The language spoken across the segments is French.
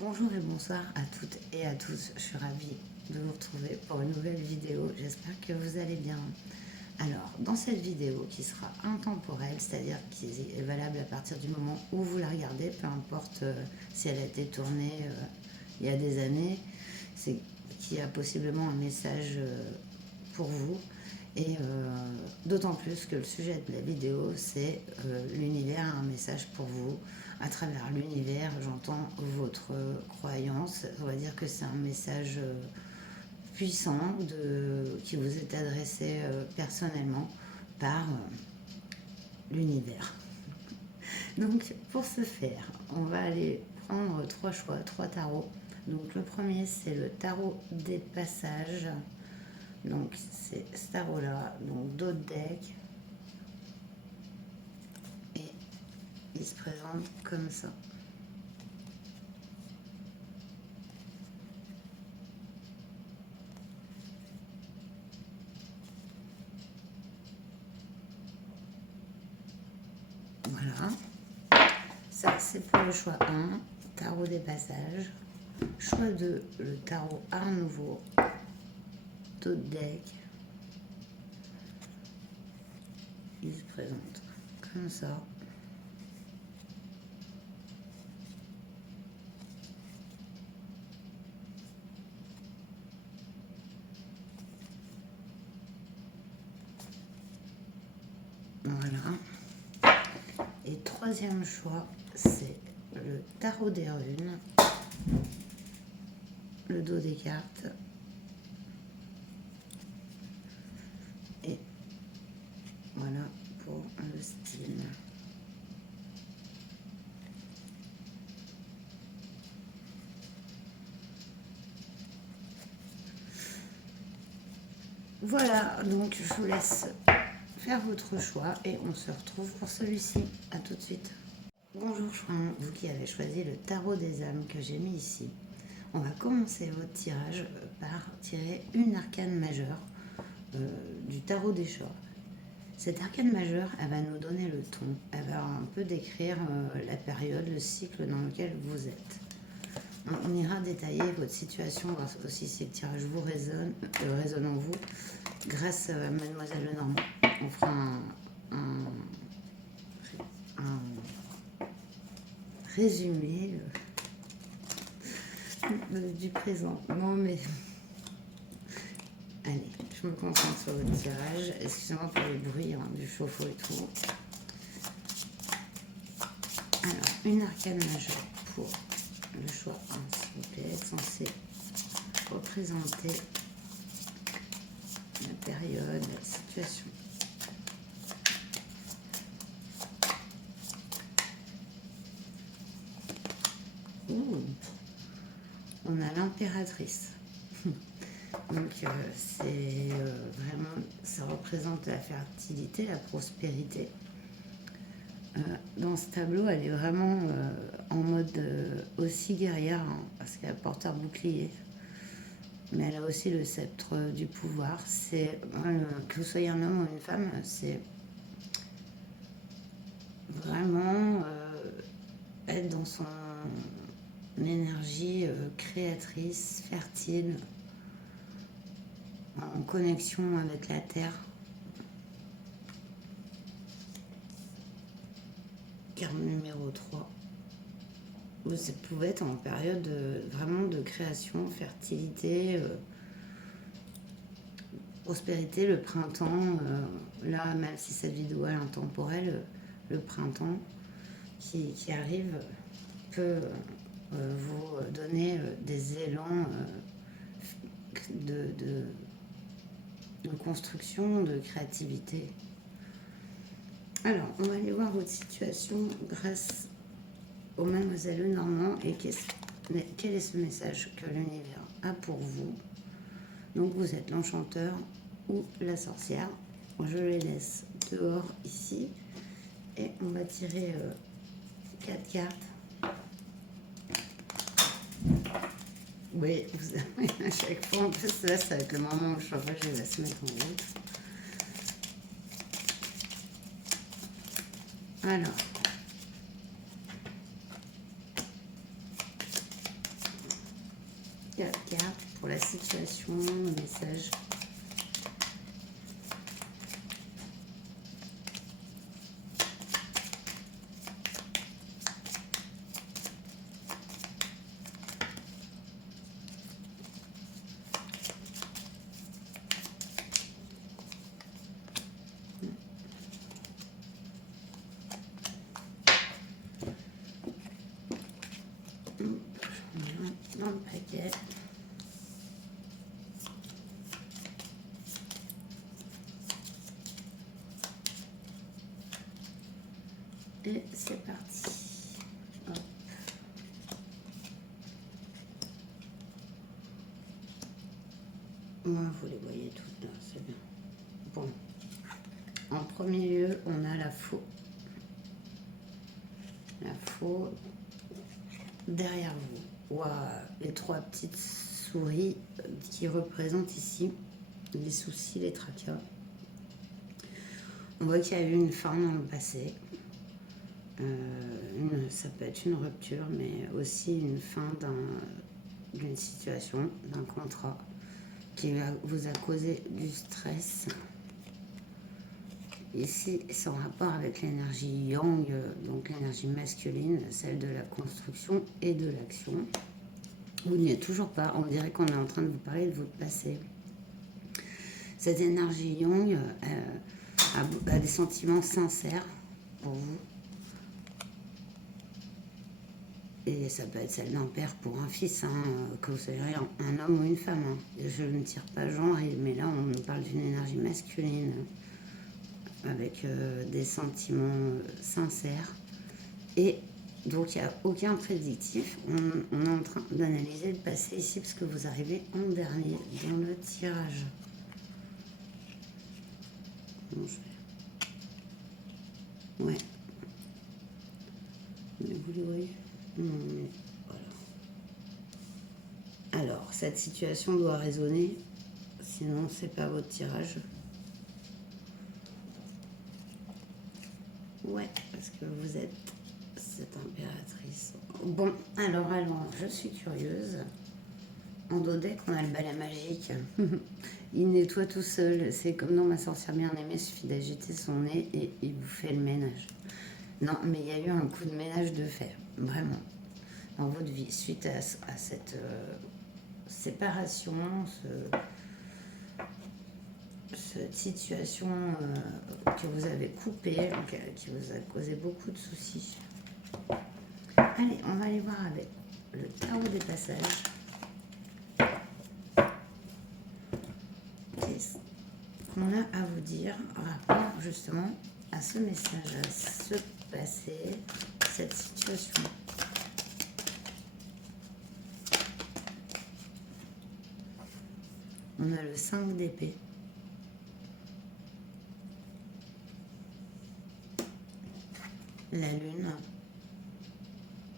Bonjour et bonsoir à toutes et à tous, je suis ravie de vous retrouver pour une nouvelle vidéo, j'espère que vous allez bien. Alors, dans cette vidéo qui sera intemporelle, c'est-à-dire qui est valable à partir du moment où vous la regardez, peu importe si elle a été tournée il y a des années, c'est qu'il y a possiblement un message pour vous. Et d'autant plus que le sujet de la vidéo, c'est l'univers a un message pour vous. À travers l'univers, j'entends votre croyance. On va dire que c'est un message puissant qui vous est adressé personnellement par l'univers. Donc, pour ce faire, on va aller prendre trois choix, trois tarots. Donc, le premier, c'est le tarot des passages. Donc, c'est ce tarot-là, donc d'autres decks. Et il se présente comme ça. Voilà. Ça, c'est pour le choix 1, tarot des passages. Choix 2, le tarot Art Nouveau. D'autres decks. Il se présente comme ça. Voilà. Et troisième choix, c'est le tarot des runes. Le dos des cartes. Et voilà pour le style. Voilà, donc je vous laisse faire votre choix et on se retrouve pour celui-ci. A tout de suite. Bonjour Chouin, vous qui avez choisi le tarot des âmes que j'ai mis ici. On va commencer votre tirage par tirer une arcane majeure du tarot des chats. Cette arcane majeure, elle va nous donner le ton, elle va un peu décrire la période, le cycle dans lequel vous êtes. On ira détailler votre situation, voir aussi si le tirage vous résonne en vous, grâce à Mademoiselle Lenormand. On fera un résumé du présent. Non mais... Allez, je me concentre sur votre tirage. Excusez-moi pour les bruits du chauffe-eau et tout. Alors, une arcane majeure pour le choix 1, s'il vous plaît, censé représenter la période, la situation. Ouh, on a l'impératrice. Donc c'est vraiment, ça représente la fertilité, la prospérité. Dans ce tableau, elle est vraiment en mode aussi guerrière, hein, parce qu'elle porte un bouclier. Mais elle a aussi le sceptre du pouvoir. C'est que vous soyez un homme ou une femme, c'est vraiment être dans son énergie créatrice, fertile, en connexion avec la terre. Carte numéro 3. Ça pouvait être en période vraiment de création, fertilité, prospérité, le printemps. Là, même si cette vidéo est intemporelle, le printemps qui arrive peut vous donner des élans de construction, de créativité. Alors, on va aller voir votre situation grâce au Mademoiselle Lenormand et quel est ce message que l'univers a pour vous. Donc, vous êtes l'enchanteur ou la sorcière. Je les laisse dehors ici et on va tirer 4 cartes. Oui, vous avez à chaque fois, en plus là ça va être le moment où le chauffage va se mettre en route. Alors, 4 cartes pour la situation, le message. Dans le paquet. Et c'est parti. Hop. Moi, vous les voyez toutes là, c'est bien. Bon. En premier lieu, on a la faux. La faux derrière vous. Waouh, les 3 petites souris qui représentent ici les soucis, les tracas. On voit qu'il y a eu une fin dans le passé. Ça peut être une rupture, mais aussi une fin d'une situation, d'un contrat qui vous a causé du stress. Ici, c'est en rapport avec l'énergie yang, donc l'énergie masculine, celle de la construction et de l'action. Vous n'y êtes toujours pas, on dirait qu'on est en train de vous parler de votre passé. Cette énergie yang a des sentiments sincères pour vous. Et ça peut être celle d'un père pour un fils, hein, que vous soyez un homme ou une femme. Hein. Je ne tire pas genre, mais là on nous parle d'une énergie masculine avec des sentiments sincères. Et donc il n'y a aucun prédictif. On est en train d'analyser le passé ici parce que vous arrivez en dernier dans le tirage. Bon, ouais. Mais vous le voyez. Non, mais voilà. Alors, cette situation doit résonner, sinon c'est pas votre tirage. Ouais, parce que vous êtes cette impératrice. Bon, alors, je suis curieuse. En dos deck, on a le balai magique. Il nettoie tout seul. C'est comme dans Ma sorcière bien-aimée, il suffit d'agiter son nez et il vous fait le ménage. Non, mais il y a eu un coup de ménage de fer, vraiment, dans votre vie, suite à cette séparation, cette situation que vous avez coupée, qui vous a causé beaucoup de soucis. Allez, on va aller voir avec le tarot des passages. Qu'est-ce qu'on a à vous dire rapport justement à ce message, à ce passé, cette situation. On a le 5 d'épée. La lune.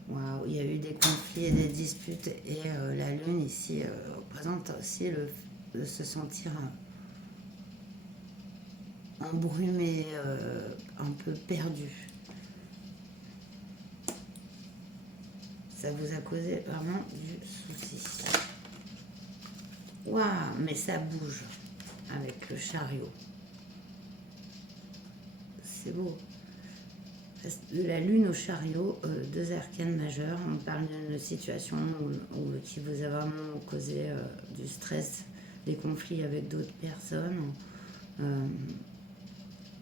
Waouh, il y a eu des conflits et des disputes. Et la lune ici représente aussi de se sentir embrumé, un peu perdu. Ça vous a causé vraiment du souci. Waouh, mais ça bouge avec le chariot. C'est beau. De la lune au chariot, 2 arcanes majeures. On parle d'une situation qui vous a vraiment causé du stress, des conflits avec d'autres personnes.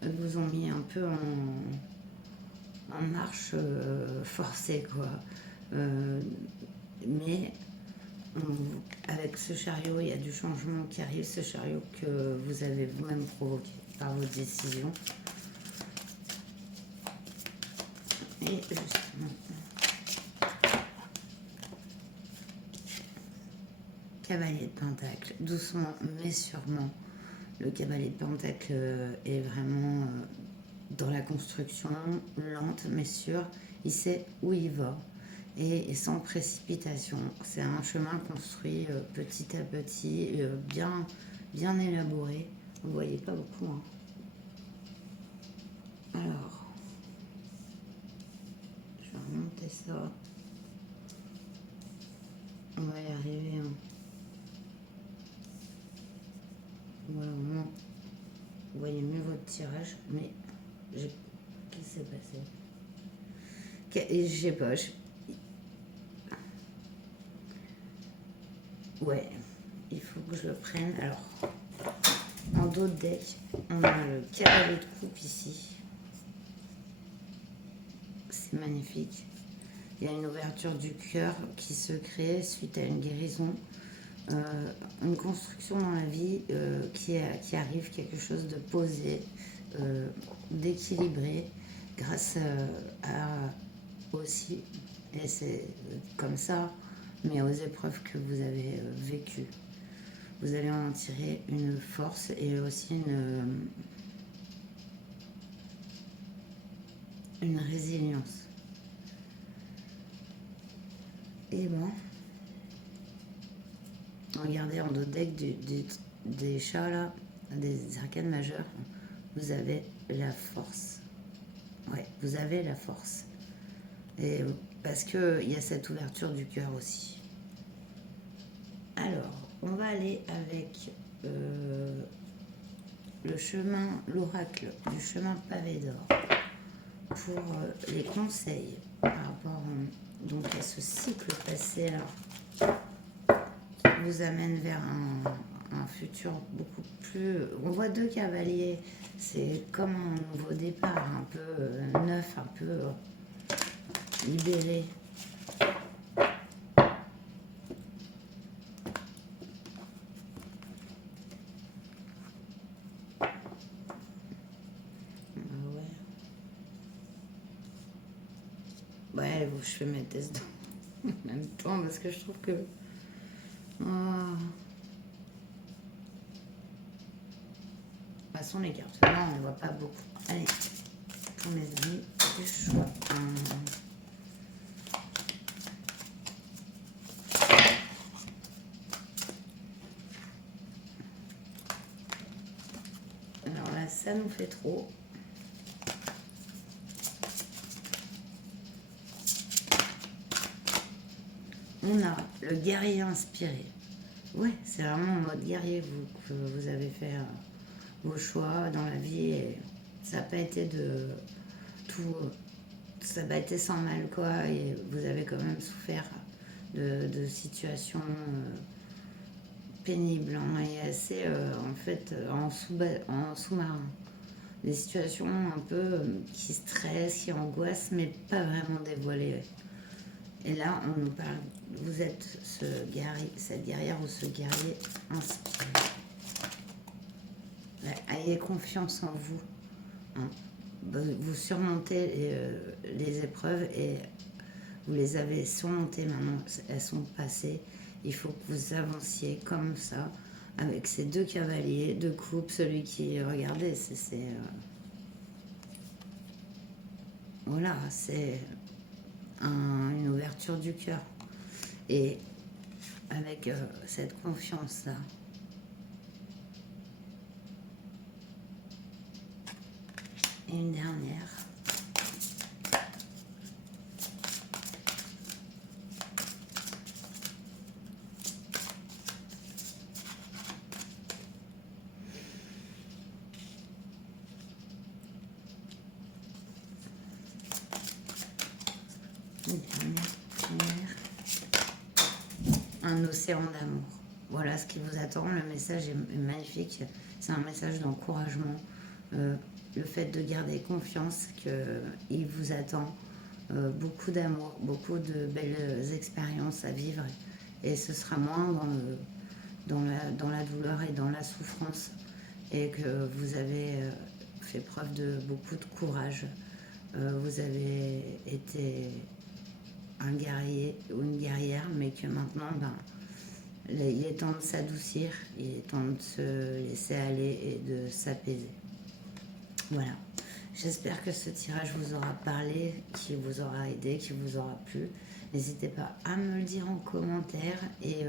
Vous ont mis un peu en marche forcée, quoi. Mais avec ce chariot, il y a du changement qui arrive, ce chariot que vous avez vous-même provoqué par vos décisions. Et justement, cavalier de pentacle, doucement mais sûrement. Le cavalier de pentacle est vraiment dans la construction, lente mais sûre. Il sait où il va et sans précipitation. C'est un chemin construit petit à petit, bien élaboré. Vous ne voyez pas beaucoup, hein. Alors, je vais remonter ça. On va y arriver. Hein. Voilà, au moins, vous voyez mieux votre tirage. Mais, qu'est-ce qui s'est passé? Je sais pas. Ouais, il faut que je le prenne. Alors, en dos de deck, on a le cavalier de coupe ici. C'est magnifique. Il y a une ouverture du cœur qui se crée suite à une guérison. Une construction dans la vie qui arrive, quelque chose de posé, d'équilibré, grâce à aussi, et c'est comme ça, mais aux épreuves que vous avez vécues. Vous allez en tirer une force et aussi une résilience. Et bon, regardez en dos deck des chats là, des arcanes majeures, vous avez la force. Ouais, vous avez la force. Et parce qu'il y a cette ouverture du cœur aussi. Alors, on va aller avec le chemin, l'oracle du chemin pavé d'or pour les conseils par rapport donc à ce cycle passé là qui vous amène vers un futur beaucoup plus... On voit 2 cavaliers, c'est comme un nouveau départ, un peu neuf, un peu libéré. Ouais, je vais mettre des dedans en même temps parce que je trouve que... Oh. Passons les cartes. Là, on ne voit pas beaucoup. Allez, pour mes amis, du choix. Alors là, ça nous fait trop. On a le guerrier inspiré. Ouais, c'est vraiment en mode guerrier que vous avez fait vos choix dans la vie. Et ça n'a pas été de tout... Ça n'a pas été sans mal, quoi. Et vous avez quand même souffert de situations pénibles hein, et assez, en fait, en sous-marin. Des situations un peu qui stressent, qui angoissent, mais pas vraiment dévoilées. Et là, on nous parle, vous êtes cette guerrière ou ce guerrier inspiré. Ayez confiance en vous. Hein. Vous surmontez les épreuves et vous les avez surmontées maintenant, elles sont passées. Il faut que vous avanciez comme ça, avec ces 2 cavaliers de coupe, celui qui, regardez, voilà, c'est une ouverture du cœur. Et avec cette confiance-là. Et une dernière. Un océan d'amour. Voilà ce qui vous attend. Le message est magnifique. C'est un message d'encouragement. Le fait de garder confiance qu'il vous attend beaucoup d'amour, beaucoup de belles expériences à vivre. Et ce sera moins dans la douleur et dans la souffrance. Et que vous avez fait preuve de beaucoup de courage. Vous avez été un guerrier ou une guerrière, mais que maintenant, il est temps de s'adoucir, il est temps de se laisser aller et de s'apaiser. Voilà. J'espère que ce tirage vous aura parlé, qui vous aura aidé, qui vous aura plu. N'hésitez pas à me le dire en commentaire et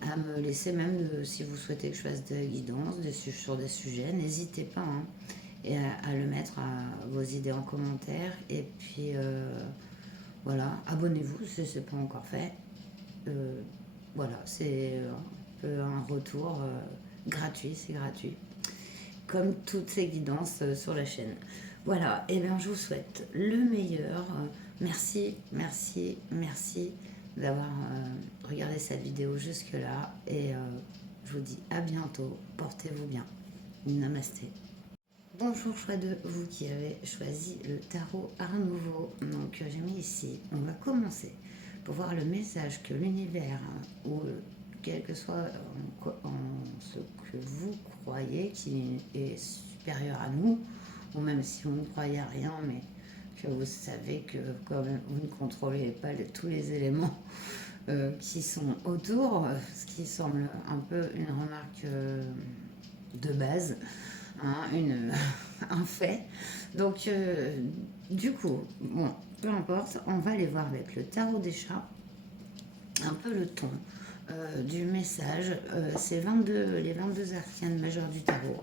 à me laisser même, si vous souhaitez que je fasse des guidances sur des sujets, n'hésitez pas hein, et à le mettre à vos idées en commentaire. Et puis... voilà, abonnez-vous si ce n'est pas encore fait. voilà, c'est un peu un retour gratuit, c'est gratuit. Comme toutes ces guidances sur la chaîne. Voilà, et bien je vous souhaite le meilleur. Merci, merci, merci d'avoir regardé cette vidéo jusque-là. Et je vous dis à bientôt. Portez-vous bien. Namasté. Bonjour choix de vous qui avez choisi le tarot Art Nouveau. Donc j'ai mis ici, on va commencer pour voir le message que l'univers, ou quel que soit en ce que vous croyez qui est supérieur à nous, ou même si vous ne croyez à rien, mais que vous savez que comme vous ne contrôlez pas tous les éléments qui sont autour, ce qui semble un peu une remarque de base, hein, un fait. Donc, du coup, bon, peu importe, on va aller voir avec le tarot des chats un peu le ton du message. C'est les 22 arcanes majeures du tarot,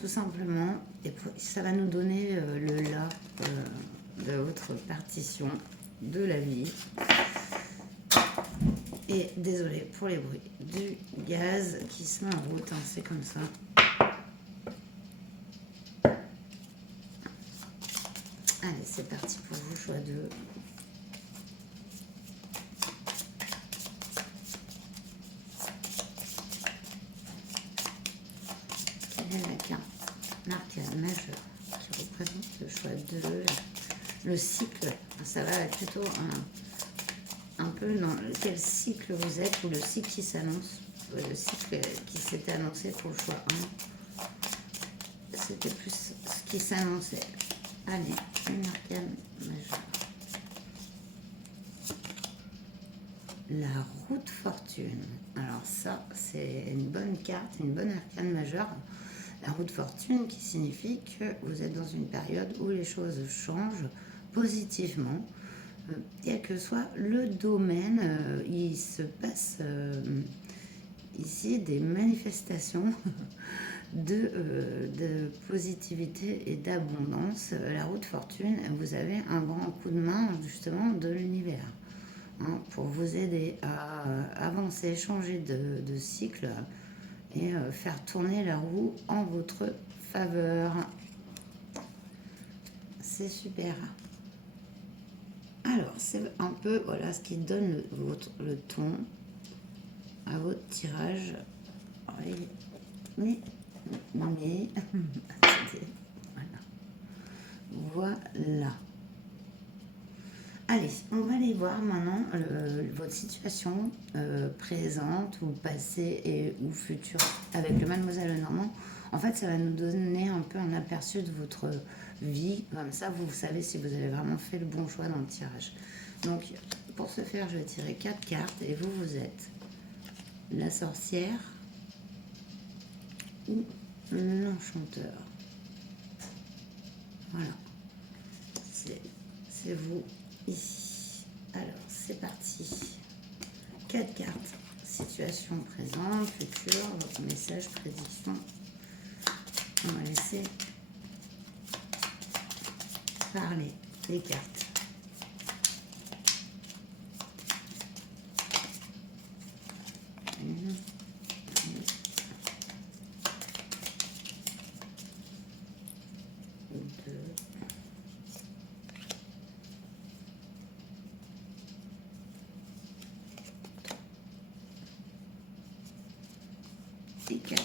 tout simplement. Et ça va nous donner le là de votre partition de la vie. Et désolé pour les bruits du gaz qui se met en route, hein, c'est comme ça. Allez, c'est parti pour vous, choix 2. Quelle est la carte l'arcane majeure qui représente le choix 2, le cycle? Ça va être plutôt un peu dans quel cycle vous êtes, ou le cycle qui s'annonce, le cycle qui s'était annoncé pour le choix 1. C'était plus ce qui s'annonçait. Allez, une arcane majeure. La route fortune. Alors ça, c'est une bonne carte, une bonne arcane majeure. La route fortune qui signifie que vous êtes dans une période où les choses changent positivement. Quel que soit le domaine, il se passe ici des manifestations de positivité et d'abondance. La route fortune, vous avez un grand coup de main justement de l'univers, hein, pour vous aider à avancer, changer de cycle et faire tourner la roue en votre faveur. C'est super. Alors, c'est un peu, voilà, ce qui donne le ton à votre tirage. Oui, mais, non mais, attendez, voilà. Voilà. Allez, on va aller voir maintenant votre situation présente ou passée ou future avec le Mademoiselle Lenormand. En fait, ça va nous donner un peu un aperçu de votre vie. Comme ça, vous savez si vous avez vraiment fait le bon choix dans le tirage. Donc, pour ce faire, je vais tirer 4 cartes et vous êtes la sorcière ou l'enchanteur. Voilà. C'est vous ici. Alors, c'est parti. 4 cartes. Situation présente, future, votre message, prédiction. On va laisser parler les cartes. Et 4.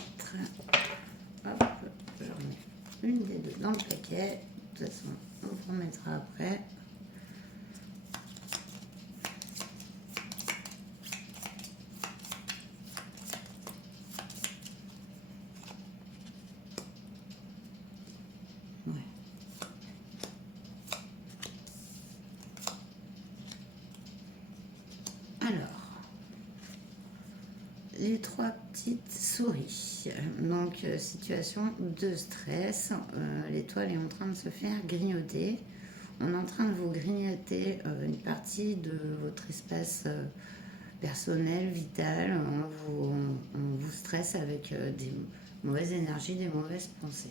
Hop, je remets une des deux dans le paquet. De toute façon, on vous remettra après. Ouais. Alors, les 3 petites souris. Donc, situation de stress. L'étoile est en train de se faire grignoter. On est en train de vous grignoter une partie de votre espace personnel, vital. On vous stresse avec des mauvaises énergies, des mauvaises pensées.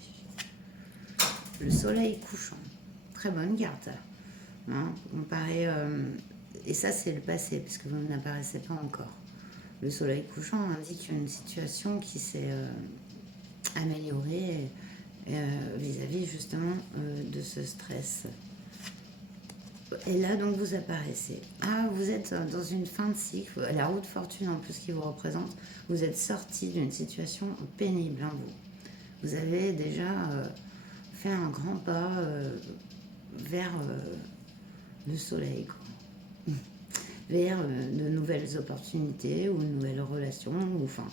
Le soleil couchant. Très bonne carte. Hein, comparé Et ça, c'est le passé, puisque vous n'apparaissez pas encore. Le soleil couchant indique une situation qui s'est améliorée vis-à-vis justement de ce stress. Et là, donc, vous apparaissez. Ah, vous êtes dans une fin de cycle, la roue de fortune en plus qui vous représente. Vous êtes sorti d'une situation pénible, hein, vous. Vous avez déjà fait un grand pas vers le soleil, quoi. Vers de nouvelles opportunités ou de nouvelles relations, ou enfin,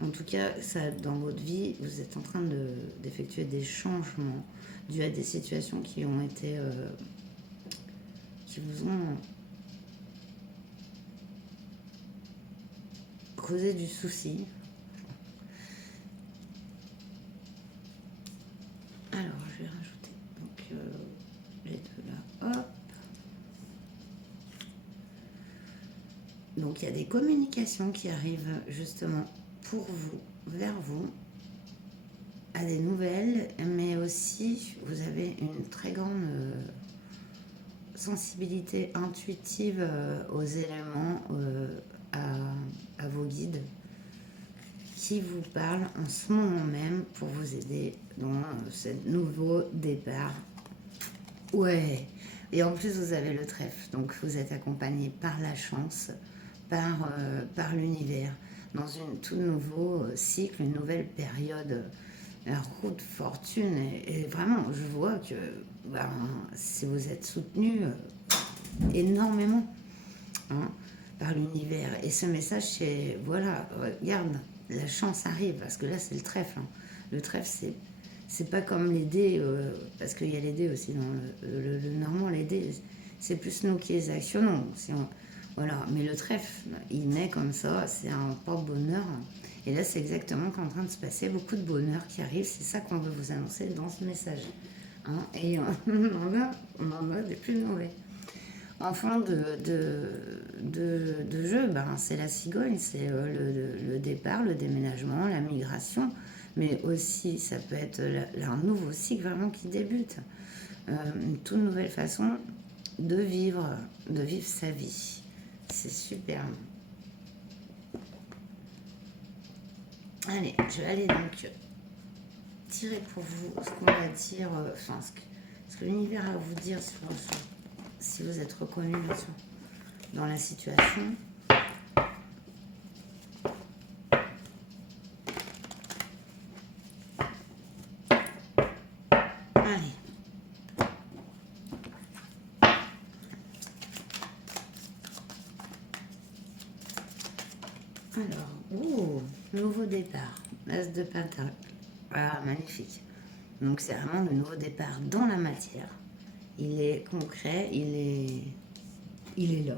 en tout cas, ça, dans votre vie, vous êtes en train d'effectuer des changements dus à des situations qui ont été, qui vous ont causé du souci. Alors, je vais rajouter donc les deux là, hop. Donc il y a des communications qui arrivent justement pour vous, vers vous, à des nouvelles, mais aussi vous avez une très grande sensibilité intuitive aux éléments, à vos guides qui vous parlent en ce moment même pour vous aider dans ce nouveau départ. Ouais, et en plus vous avez le trèfle, donc vous êtes accompagné par la chance, par l'univers, dans un tout nouveau cycle, une nouvelle période, la roue de fortune. Et vraiment, je vois que ben, si vous êtes soutenu énormément hein, par l'univers. Et ce message, c'est, voilà, regarde, la chance arrive, parce que là, c'est le trèfle. Hein. Le trèfle, c'est pas comme les dés, parce qu'il y a les dés aussi dans le normand, les dés, c'est plus nous qui les actionnons. Si on, voilà, mais le trèfle, il naît comme ça, c'est un porte-bonheur. Et là, c'est exactement qu'en train de se passer, beaucoup de bonheur qui arrive, c'est ça qu'on veut vous annoncer dans ce message. Hein, et on en a des plus mauvais. En fin de jeu, ben, c'est la cigogne, c'est le départ, le déménagement, la migration, mais aussi ça peut être un nouveau cycle vraiment qui débute, une toute nouvelle façon de vivre sa vie. C'est super. Allez, je vais aller donc tirer pour vous ce qu'on va dire, enfin ce que l'univers a à vous dire si vous êtes reconnu bien sûr dans la situation. Allez. Alors, nouveau départ, As de Pentacle. Ah, magnifique. Donc c'est vraiment le nouveau départ dans la matière. Il est concret, il est là.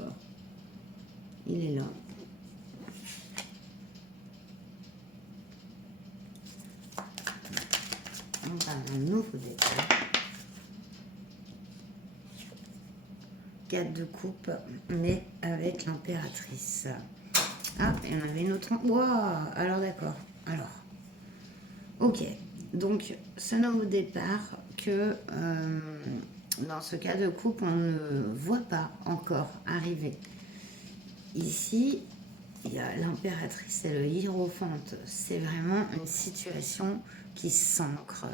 Il est là. On parle d'un nouveau départ. 4 de coupe, mais avec l'impératrice. Ah, il y en avait une autre. Waouh. Alors d'accord. Alors, ok. Donc, ce nouveau départ que dans ce cas de coupe, on ne voit pas encore arriver. Ici, il y a l'impératrice et le hiérophante. C'est vraiment une situation qui s'ancre.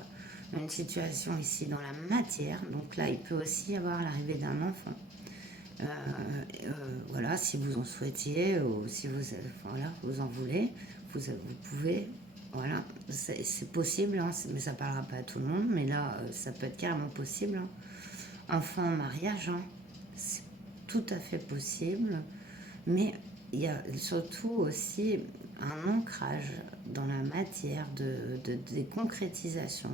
Une situation ici dans la matière. Donc là, il peut aussi y avoir l'arrivée d'un enfant. Voilà, si vous en souhaitiez ou si vous, voilà, vous en voulez, vous pouvez, voilà, c'est possible, hein, mais ça ne parlera pas à tout le monde, mais là, ça peut être carrément possible. Hein. Enfant, mariage, hein, c'est tout à fait possible, mais il y a surtout aussi un ancrage dans la matière des concrétisations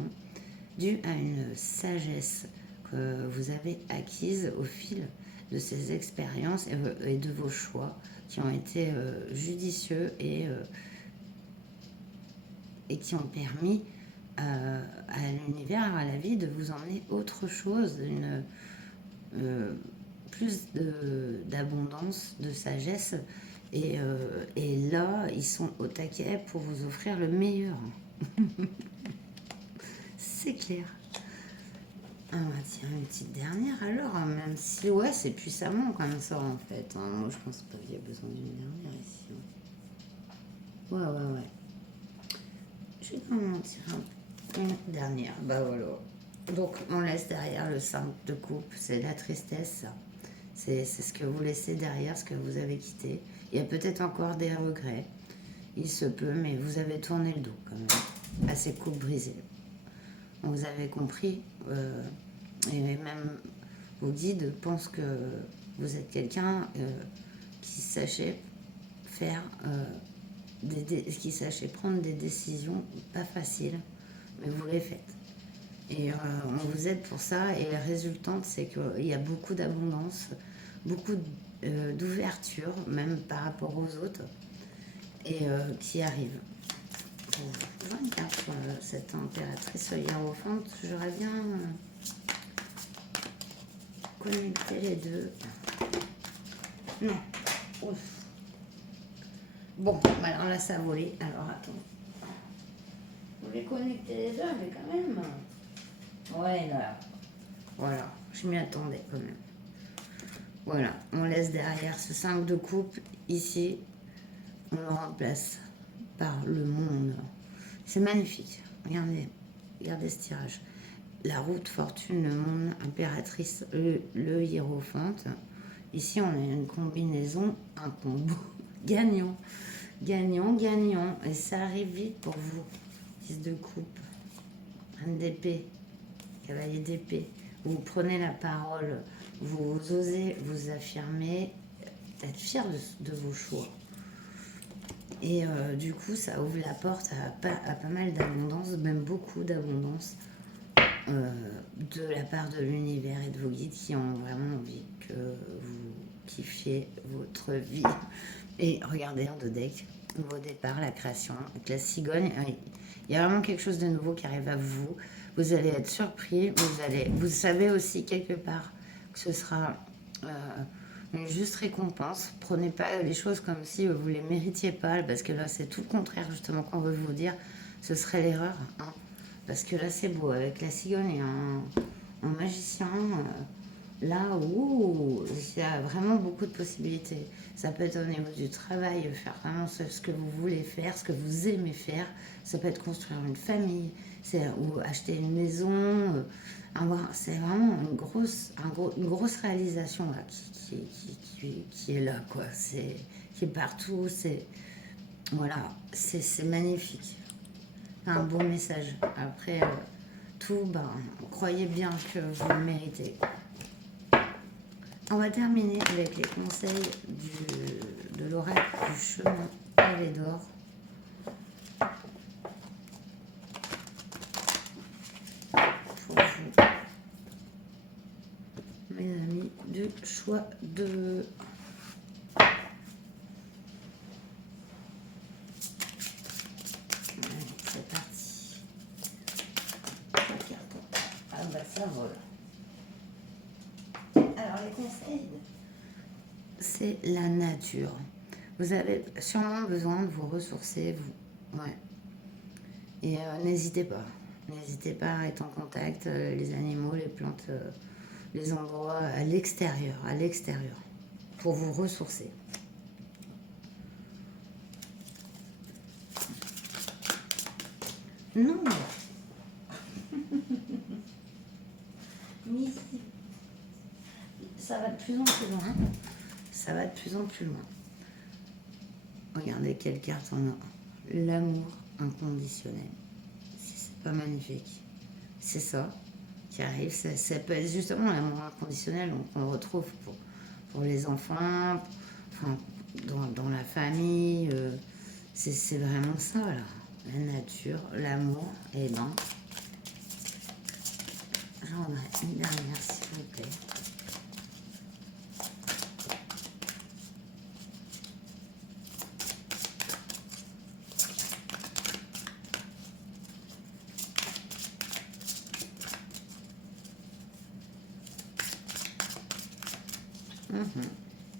due à une sagesse que vous avez acquise au fil de ces expériences et de vos choix qui ont été judicieux et qui ont permis à l'univers, à la vie, de vous emmener autre chose, plus d'abondance, de sagesse. Et là, ils sont au taquet pour vous offrir le meilleur. C'est clair. On va tirer une petite dernière alors, hein, même si ouais c'est puissamment comme ça en fait. Hein. Moi je pense pas qu'il y a besoin d'une dernière ici. Hein. Ouais. Je vais quand même en tirer une dernière. Bah voilà. Donc on laisse derrière le 5 de coupe, c'est la tristesse. C'est ce que vous laissez derrière, ce que vous avez quitté. Il y a peut-être encore des regrets. Il se peut, mais vous avez tourné le dos quand même à ces coupes brisées. Vous avez compris. Et même vos guides pensent que vous êtes quelqu'un qui sachait faire, qui sachait prendre des décisions pas faciles, mais vous les faites. Et on vous aide pour ça. Et la résultante, c'est qu'il y a beaucoup d'abondance, beaucoup d'ouverture, même par rapport aux autres, et qui arrivent. Pour une carte sur cette impératrice hiérophante, j'aurais bien connecté les deux. Non. Ouf. Bon, alors là, ça a volé. Alors, attends. Vous voulez connecter les deux, mais quand même. Ouais, là. Voilà, je m'y attendais quand même. Voilà, on laisse derrière ce 5 de coupe. Ici, on le remplace par le monde. C'est magnifique. Regardez ce tirage. La route fortune, le monde, impératrice, le hiérophante. Ici, on a une combinaison, un combo gagnant. Gagnant. Et ça arrive vite pour vous. 10 de coupe, reine d'épée, cavalier d'épée. Vous prenez la parole, vous osez vous affirmer, être fier de vos choix. Et du coup, ça ouvre la porte à pas mal d'abondance, même beaucoup d'abondance de la part de l'univers et de vos guides qui ont vraiment envie que vous kiffiez votre vie. Et regardez en deux decks, nouveau départ, la création, avec la cigogne. Il y a vraiment quelque chose de nouveau qui arrive à vous. Vous allez être surpris. Vous savez aussi quelque part que ce sera une juste récompense. Prenez pas les choses comme si vous les méritiez pas, parce que là c'est tout le contraire justement qu'on veut vous dire. Ce serait l'erreur. Hein. Parce que là c'est beau, avec la cigogne et un magicien. Là où il y a vraiment beaucoup de possibilités. Ça peut être au niveau du travail, faire vraiment ce que vous voulez faire, ce que vous aimez faire. Ça peut être construire une famille, ou acheter une maison. C'est vraiment une grosse réalisation là, qui est là, quoi. Qui est partout. Voilà, c'est magnifique. Un beau message. Après, tout, croyez bien que vous le méritez. On va terminer avec les conseils de l'oracle du chemin pavé d'or. Pour vous, mes amis, du choix de... Allez, c'est parti. Ah bah ça vole. Alors les conseils, c'est la nature. Vous avez sûrement besoin de vous ressourcer, ouais. Et n'hésitez pas à être en contact, les animaux, les plantes, les endroits à l'extérieur, pour vous ressourcer. Non. Mais ça va de plus en plus loin. Regardez quelle carte on a. L'amour inconditionnel. Si c'est pas magnifique. C'est ça qui arrive. Ça peut être justement l'amour inconditionnel qu'on retrouve pour les enfants, enfin, dans la famille. C'est vraiment ça, là. La nature, l'amour. Et ben, j'en ai une dernière, s'il vous plaît.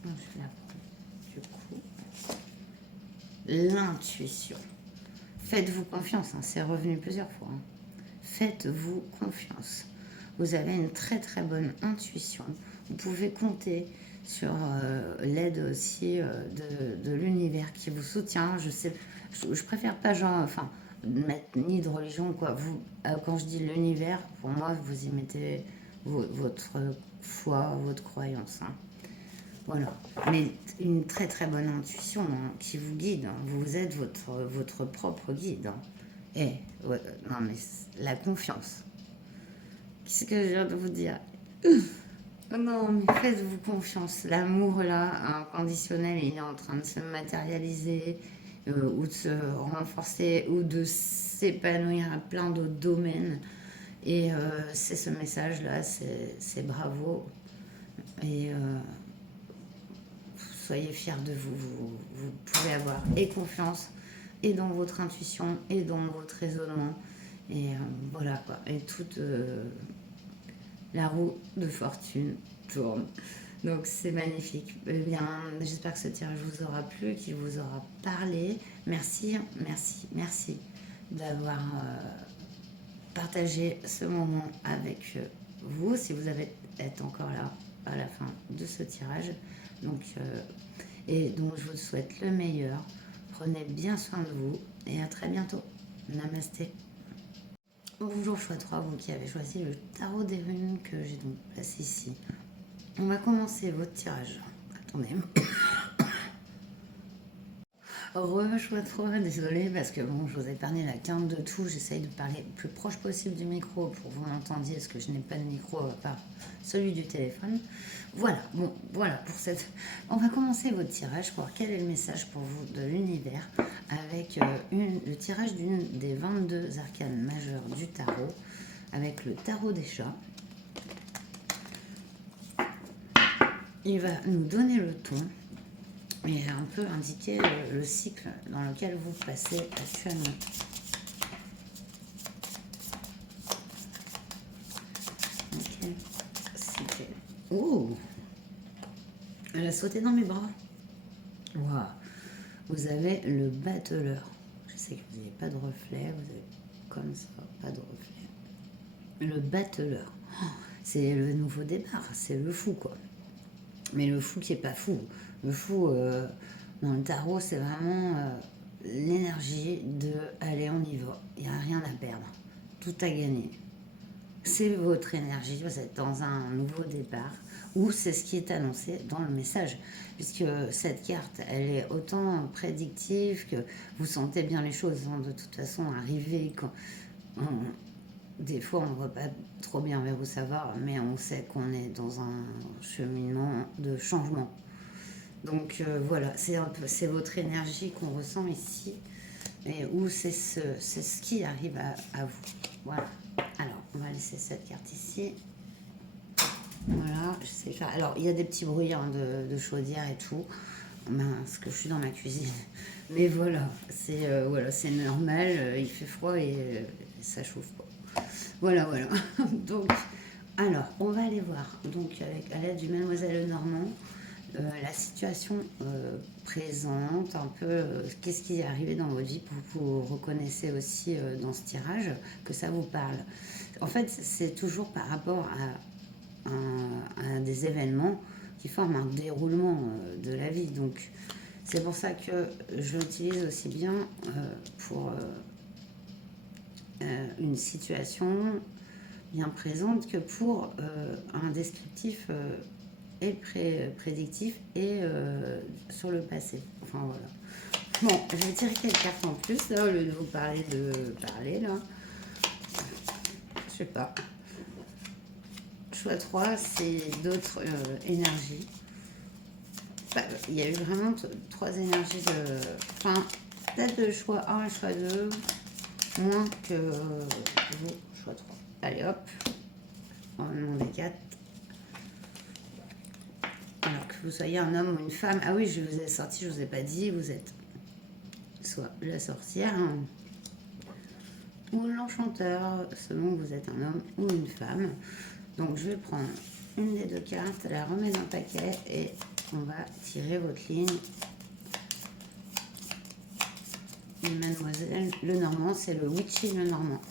Je la prends du coup. L'intuition. Faites-vous confiance, hein, c'est revenu plusieurs fois. Hein. Faites-vous confiance. vous avez une très très bonne intuition. Vous pouvez compter sur l'aide aussi de l'univers qui vous soutient. Je préfère pas genre, enfin, mettre ni de religion quoi. Vous, quand je dis l'univers, pour moi, vous y mettez votre foi, votre croyance. Hein. Voilà. Mais une très très bonne intuition hein, qui vous guide. Hein. Vous êtes votre propre guide. Hein. Et, ouais, non mais la confiance. Qu'est-ce que je viens de vous dire? Oh non, mais faites-vous confiance. L'amour là, inconditionnel, il est en train de se matérialiser ou de se renforcer ou de s'épanouir à plein d'autres domaines. Et c'est ce message-là, c'est bravo. Et soyez fiers de vous. Vous pouvez avoir et confiance et dans votre intuition et dans votre raisonnement. Et voilà quoi. Et toute la roue de fortune tourne. Donc c'est magnifique. Eh bien, j'espère que ce tirage vous aura plu, qu'il vous aura parlé. Merci, merci, merci d'avoir partagé ce moment avec vous. Si vous êtes encore là à la fin de ce tirage. Donc, et donc je vous souhaite le meilleur. Prenez bien soin de vous et à très bientôt. Namasté. Bonjour choix 3, vous qui avez choisi le tarot des runes que j'ai donc placé ici. On va commencer votre tirage. Attendez. Choix 3, désolé parce que bon, je vous ai épargné la quinte de tout. J'essaye de parler le plus proche possible du micro pour que vous m'entendiez parce que je n'ai pas de micro à part celui du téléphone. Voilà, bon, voilà pour cette. On va commencer votre tirage pour voir quel est le message pour vous de l'univers avec le tirage d'une des 22 arcanes majeures du tarot avec le tarot des chats. Il va nous donner le ton et un peu indiquer le cycle dans lequel vous passez actuellement. Ok, cycle. Oh, elle a sauté dans mes bras. Waouh. Vous avez le battleur. Je sais que vous n'avez pas de reflet, vous avez comme ça, pas de reflet. Le battleur. Oh, c'est le nouveau départ, c'est le fou quoi. Mais le fou qui est pas fou. Le fou dans le tarot, c'est vraiment l'énergie de allez, on y va. Il n'y a rien à perdre. Tout à gagner. C'est votre énergie. Vous êtes dans un nouveau départ. Ou c'est ce qui est annoncé dans le message. Puisque cette carte, elle est autant prédictive que vous sentez bien les choses. Hein, de toute façon, arriver quand. Des fois, on ne voit pas trop bien vers où ça va, mais on sait qu'on est dans un cheminement de changement. Donc voilà, c'est votre énergie qu'on ressent ici, et où c'est ce qui arrive à vous. Voilà. Alors, on va laisser cette carte ici. Voilà, je sais faire. Alors, il y a des petits bruits hein, de chaudière et tout. Parce que je suis dans ma cuisine. Mais voilà, c'est normal. Il fait froid et ça chauffe pas. Voilà, voilà. Donc, alors, on va aller voir. Donc, à l'aide du Mademoiselle Lenormand, la situation présente, un peu qu'est-ce qui est arrivé dans votre vie pour que vous reconnaissez aussi dans ce tirage que ça vous parle. En fait, c'est toujours par rapport à des événements qui forment un déroulement de la vie. Donc, c'est pour ça que je l'utilise aussi bien pour une situation bien présente que pour un descriptif et prédictif et sur le passé. Enfin voilà. Bon, je vais tirer quelques cartes en plus là, au lieu de vous parler là. Je sais pas. Choix 3, c'est d'autres énergies. Bah, il y a eu vraiment 3 énergies de. Enfin, peut-être le choix 1 et choix 2, moins que vous, choix 3. Allez hop, on va demander 4. Alors que vous soyez un homme ou une femme. Ah oui, je vous ai sorti, je vous ai pas dit, vous êtes soit la sorcière hein, ou l'enchanteur, selon que vous êtes un homme ou une femme. Donc je vais prendre une des 2 cartes, la remettre dans le paquet et on va tirer votre ligne. Et Mademoiselle Lenormand, c'est le Witchy Lenormand.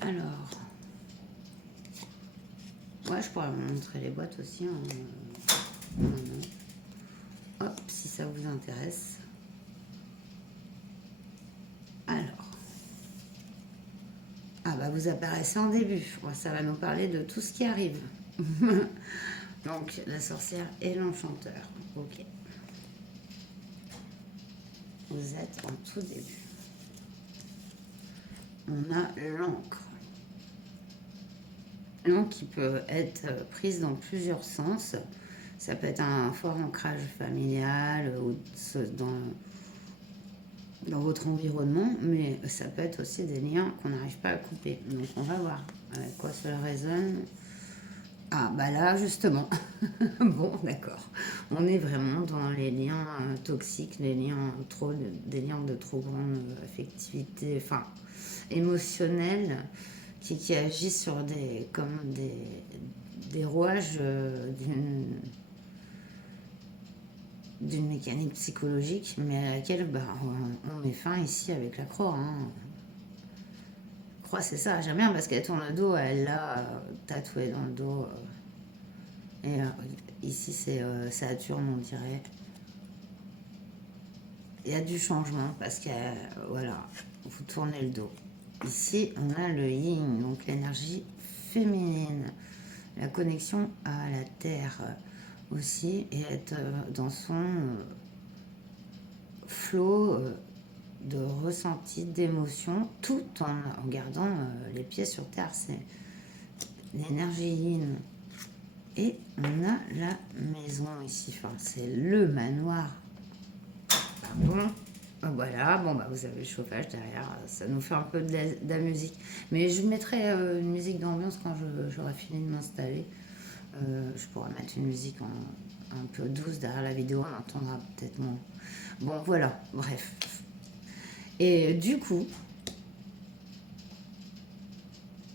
Alors, Ouais, je pourrais vous montrer les boîtes aussi. Hop, si ça vous intéresse. Alors. Ah bah vous apparaissez en début. Bon, ça va nous parler de tout ce qui arrive. Donc la sorcière et l'enchanteur. Ok. Vous êtes en tout début. On a l'encre. L'encre qui peut être prise dans plusieurs sens. Ça peut être un fort ancrage familial ou dans votre environnement, mais ça peut être aussi des liens qu'on n'arrive pas à couper. Donc on va voir avec quoi cela résonne. Ah bah là justement, bon d'accord, on est vraiment dans les liens toxiques, les liens des liens de trop grande affectivité, enfin émotionnelle, qui agissent sur comme des rouages d'une mécanique psychologique, mais à laquelle bah, on met fin ici avec la croix. Hein. La croix, c'est ça, j'aime bien parce qu'elle tourne le dos, elle l'a tatoué dans le dos. Et ici, c'est Saturne, on dirait. Il y a du changement parce que, voilà, vous tournez le dos. Ici, on a le yin, donc l'énergie féminine, la connexion à la terre aussi, et être dans son flot de ressenti, d'émotion, tout en gardant les pieds sur terre. C'est l'énergie yin. Et on a la maison ici, enfin, c'est le manoir. Pardon. Voilà, bon bah vous avez le chauffage derrière, ça nous fait un peu de la musique. Mais je mettrai une musique d'ambiance quand j'aurai fini de m'installer. Je pourrais mettre une musique un peu douce derrière la vidéo, on entendra peut-être moins. Bon voilà, bref. Et du coup,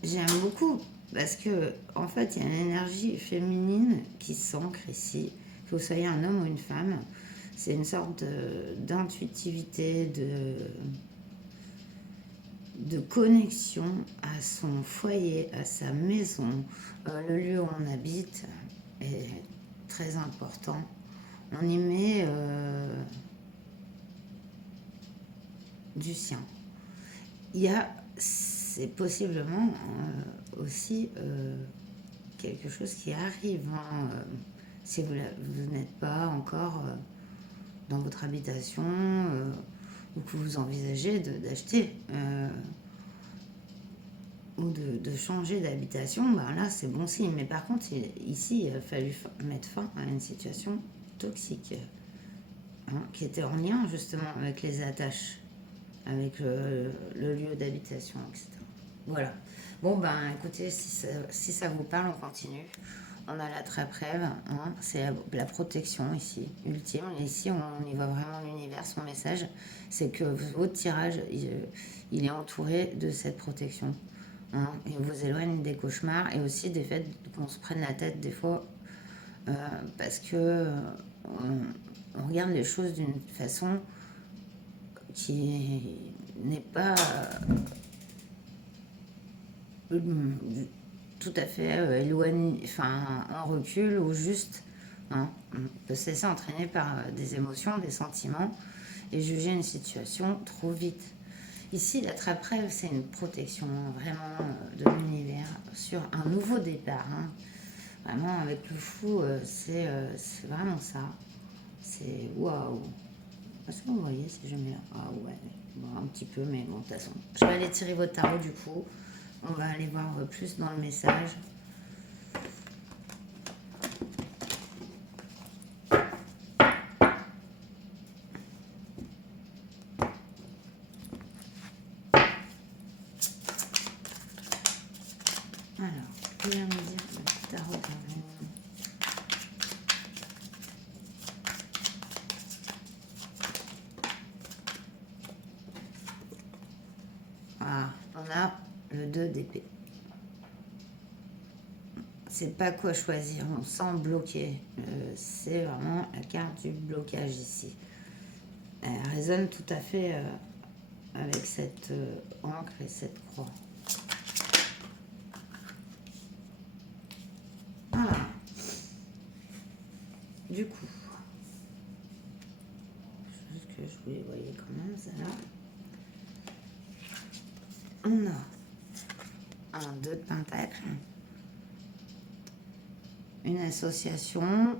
j'aime beaucoup parce que en fait il y a une énergie féminine qui s'ancre ici, que vous soyez un homme ou une femme. C'est une sorte d'intuitivité, de connexion à son foyer, à sa maison. Le lieu où on habite est très important. On y met du sien. C'est possiblement aussi quelque chose qui arrive. Hein, si vous n'êtes pas encore dans votre habitation ou que vous envisagez d'acheter ou de changer d'habitation, ben là c'est bon signe. Mais par contre, ici, il a fallu mettre fin à une situation toxique hein, qui était en lien justement avec les attaches, avec le lieu d'habitation, etc. Voilà. Bon, ben écoutez, si ça vous parle, on continue. On a la trappe-rêve, hein, c'est la protection ici, ultime. Et ici, on y voit vraiment l'univers. Son message, c'est que votre tirage, il est entouré de cette protection. Hein, il vous éloigne des cauchemars et aussi des faits qu'on se prenne la tête des fois parce que on regarde les choses d'une façon qui n'est pas tout à fait éloigné, enfin en recul ou juste. Hein, on peut se laisser entraîner par des émotions, des sentiments et juger une situation trop vite. Ici, la trappe-rêve, c'est une protection vraiment de l'univers sur un nouveau départ. Hein. Vraiment, avec le fou, c'est vraiment ça. C'est waouh. Est-ce que vous voyez si je mets. Ah ouais, bon, un petit peu, mais bon, de toute façon. Je vais aller tirer votre tarot du coup. On va aller voir plus dans le message. Alors, que vient me dire le tarot d'avant? Ah, on a le 2 d'épée. C'est pas quoi choisir, on sent bloqué. C'est vraiment la carte du blocage ici. Elle résonne tout à fait avec cette encre et cette croix. Voilà. Du coup, juste que je vous les voyais quand même, ça là. On a un 2 de pentacle, une association,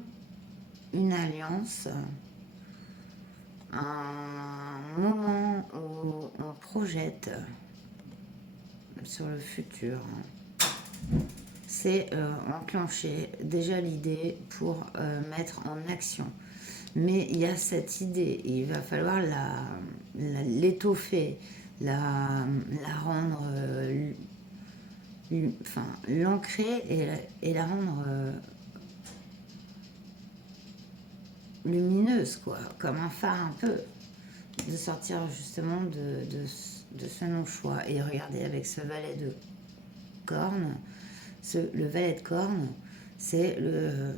une alliance, un moment où on projette sur le futur. C'est enclencher déjà l'idée pour mettre en action. Mais il y a cette idée, il va falloir l'étoffer, la rendre, enfin, l'ancrer et la rendre lumineuse, quoi, comme un phare un peu, de sortir justement de ce non-choix. Et regardez, avec ce valet de cornes, le valet de cornes, c'est le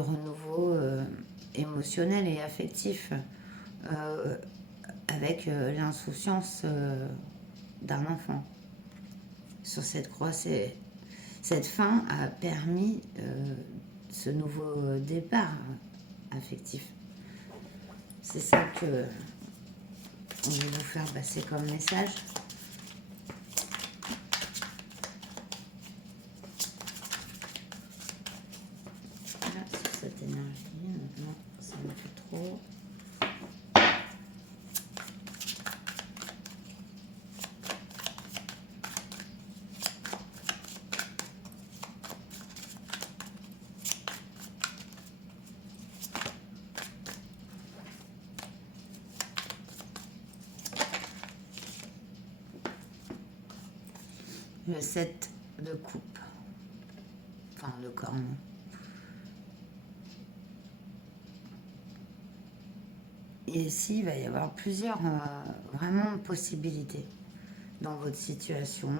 renouveau émotionnel et affectif avec l'insouciance d'un enfant. Sur cette croix, cette fin a permis ce nouveau départ affectif. C'est ça que on va vous faire passer comme message. Là, sur cette énergie, maintenant, ça me fait trop. Le 7 de coupe, enfin de corne. Et ici, il va y avoir plusieurs vraiment possibilités dans votre situation.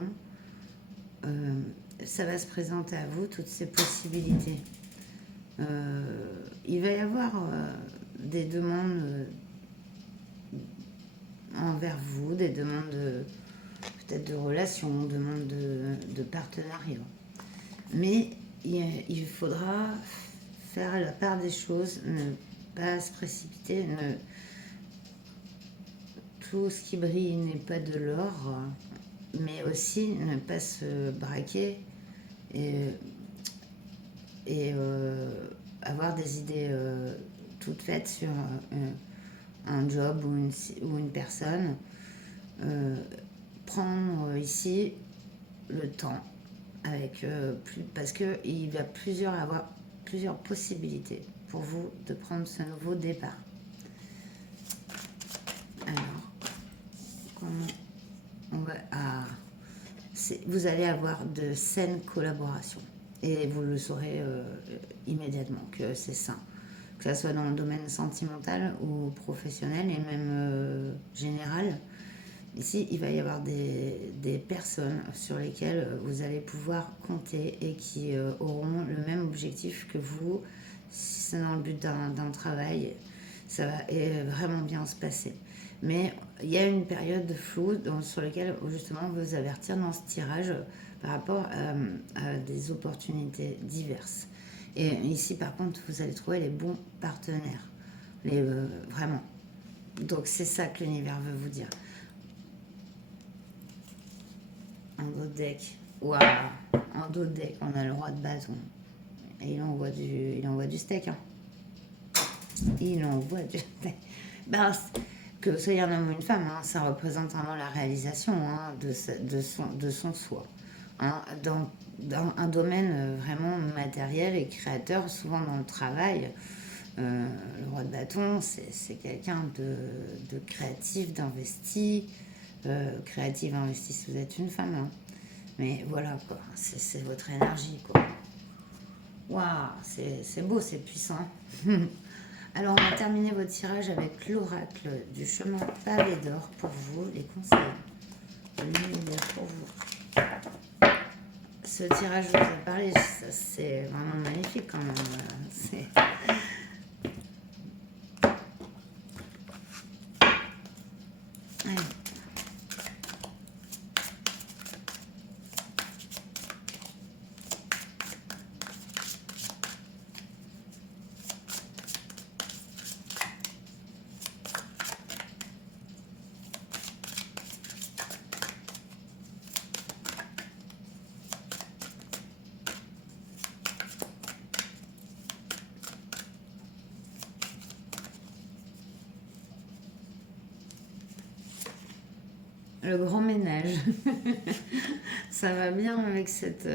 Ça va se présenter à vous, toutes ces possibilités. Il va y avoir des demandes envers vous, des demandes peut-être de relations, demandes de partenariat. Mais il faudra faire la part des choses, ne pas se précipiter, tout ce qui brille n'est pas de l'or, mais aussi ne pas se braquer et avoir des idées toutes faites sur un job ou une personne. Prendre ici le temps avec parce qu'il va avoir plusieurs possibilités pour vous de prendre ce nouveau départ. Alors, comment on va vous allez avoir de saines collaborations et vous le saurez immédiatement que c'est sain, que ce soit dans le domaine sentimental ou professionnel et même général. Ici, il va y avoir des personnes sur lesquelles vous allez pouvoir compter et qui auront le même objectif que vous. Si c'est dans le but d'un travail, ça va vraiment bien se passer. Mais il y a une période de flou sur laquelle justement on veut vous avertir dans ce tirage par rapport à des opportunités diverses. Et ici, par contre, vous allez trouver les bons partenaires. Vraiment. Donc, c'est ça que l'univers veut vous dire. Un d'autres deck. Waouh. Un d'autres deck. On a le roi de bâton. Et il envoie du steak. Hein. Il envoie du steak. Ben, que vous soyez un homme ou une femme, hein, ça représente vraiment la réalisation hein, de son soi. Hein, dans un domaine vraiment matériel et créateur, souvent dans le travail, le roi de bâton, c'est quelqu'un de créatif, d'investi. Créative, investi si vous êtes une femme. Hein. Mais voilà, quoi, c'est votre énergie, quoi. Waouh, c'est beau, c'est puissant. Alors, on va terminer votre tirage avec l'oracle du chemin pavé d'or pour vous, les conseils de l'univers pour vous. Ce tirage, je vous ai parlé, c'est vraiment magnifique quand même. C'est... Allez. Le grand ménage. Ça va bien avec cette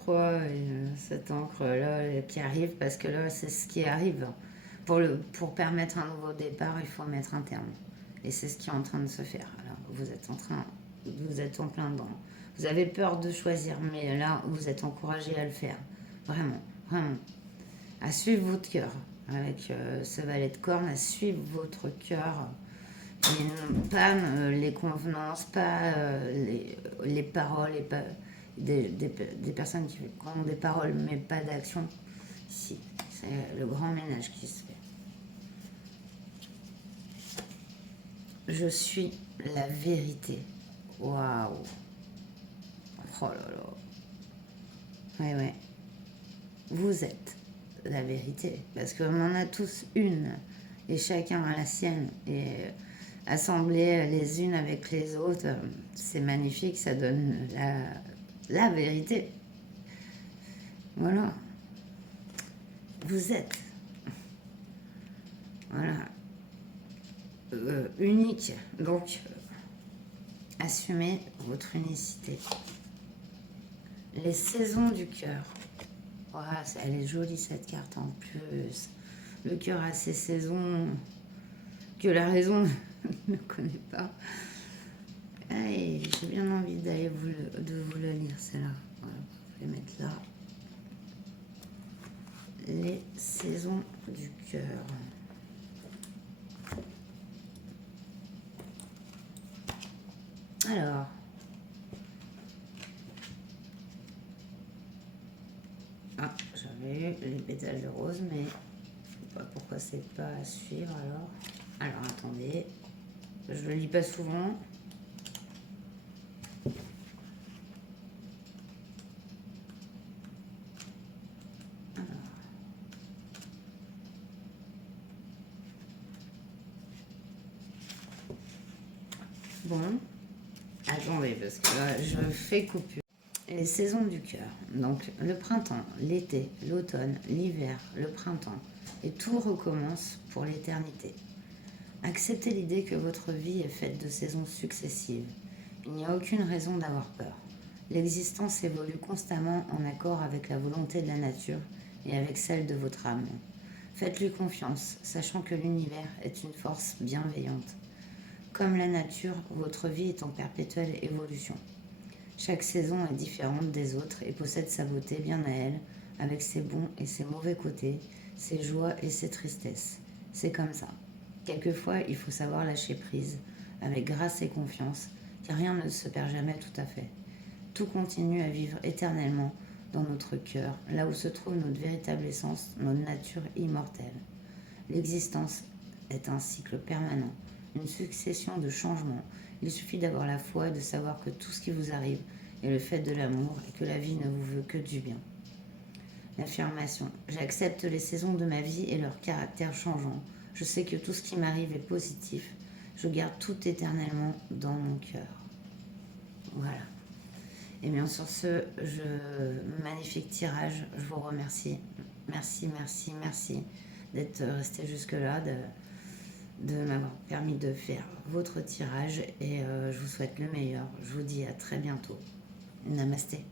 croix et cette encre-là qui arrive, parce que là, c'est ce qui arrive. Pour permettre un nouveau départ, il faut mettre un terme. Et c'est ce qui est en train de se faire. Alors, vous êtes en plein dedans. Vous avez peur de choisir, mais là, vous êtes encouragé à le faire. Vraiment, vraiment. À suivre votre cœur. Avec ce valet de cornes, à suivre votre cœur. Et pas les convenances, pas les paroles, et pas des personnes qui ont des paroles mais pas d'action. Ici, c'est le grand ménage qui se fait. Je suis la vérité. Waouh. Oh là là. Ouais, ouais. Vous êtes la vérité. Parce qu'on en a tous une. Et chacun a la sienne. Et assembler les unes avec les autres, c'est magnifique. Ça donne la vérité. Voilà. Vous êtes. Voilà. Unique. Donc, assumez votre unicité. Les saisons du cœur. Oh, elle est jolie cette carte en plus. Le cœur a ses saisons que la raison ne connaît pas. Allez, j'ai bien envie de vous le lire, celle-là. Voilà, je vais mettre là. Les saisons du cœur. Alors, j'avais eu les pétales de rose, mais je sais pas pourquoi c'est pas à suivre alors. Alors, attendez, je le lis pas souvent. Bon, attendez, parce que là, je fais coupure. Les saisons du cœur. Donc, le printemps, l'été, l'automne, l'hiver, le printemps. Et tout recommence pour l'éternité. Acceptez l'idée que votre vie est faite de saisons successives. Il n'y a aucune raison d'avoir peur. L'existence évolue constamment en accord avec la volonté de la nature et avec celle de votre âme. Faites-lui confiance, sachant que l'univers est une force bienveillante. Comme la nature, votre vie est en perpétuelle évolution. Chaque saison est différente des autres et possède sa beauté bien à elle, avec ses bons et ses mauvais côtés, ses joies et ses tristesses. C'est comme ça. Quelquefois, il faut savoir lâcher prise, avec grâce et confiance, car rien ne se perd jamais tout à fait. Tout continue à vivre éternellement dans notre cœur, là où se trouve notre véritable essence, notre nature immortelle. L'existence est un cycle permanent, une succession de changements. Il suffit d'avoir la foi et de savoir que tout ce qui vous arrive est le fait de l'amour et que la vie ne vous veut que du bien. L'affirmation. J'accepte les saisons de ma vie et leur caractère changeant. Je sais que tout ce qui m'arrive est positif. Je garde tout éternellement dans mon cœur. Voilà. Et bien sur ce, magnifique tirage, je vous remercie. Merci, merci, merci d'être resté jusque-là, de m'avoir permis de faire votre tirage et je vous souhaite le meilleur. Je vous dis à très bientôt. Namasté.